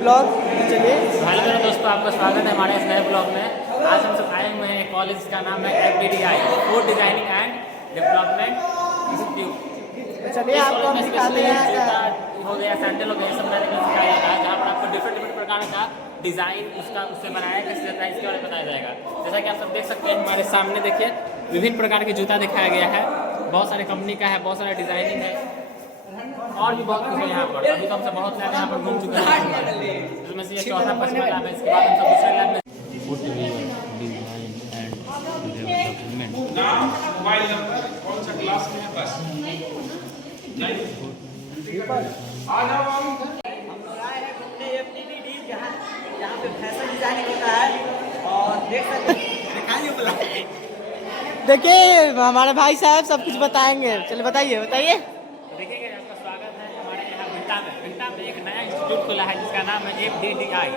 Blog. चलिए hello मेरे दोस्तों, आपका स्वागत है हमारे इस नए ब्लॉग में। आज हम सब आए हुए हैं कॉलेज का नाम है FDDI, food designing and development institute. तो चलिए इस आपको कॉलेज हम में दिखाते स्पेशली हैं जूता हो गया, सैंडल हो गया, सब मैंने सिखाया जाता है, जहाँ पर आपको डिफरेंट प्रकार का डिज़ाइन उससे बनाया कैसे जाता है इसके बारे में बताया जाएगा। जैसा कि आप सब देख सकते हैं हमारे सामने, देखिए विभिन्न प्रकार के जूता दिखाया गया है, बहुत सारे कंपनी का है, बहुत सारा डिजाइनिंग है और भी बहुत कुछ है यहाँ पर। अभी तो हम सब बहुत लैब यहाँ पर घूम चुके हैं, जिसमें से ये चौथा 5वां लैब है। इसके बाद हम सब दूसरे लैब में फूड डिजाइन एंड डेवलपमेंट। नाम, मोबाइल नंबर, कौन सा क्लास में है, बस। आ जाओ हम लोग आए हैं घूमने FDD, जहाँ पे फैशन डिजाइनिंग होता है। और देख सकते हैं, देखिए हमारे भाई साहब सब कुछ बताएंगे। चलिए बताइए बताइए। देखिए आपका स्वागत है हमारे यहाँ बिंटा में एक नया इंस्टीट्यूट खुला है जिसका नाम है FDDI।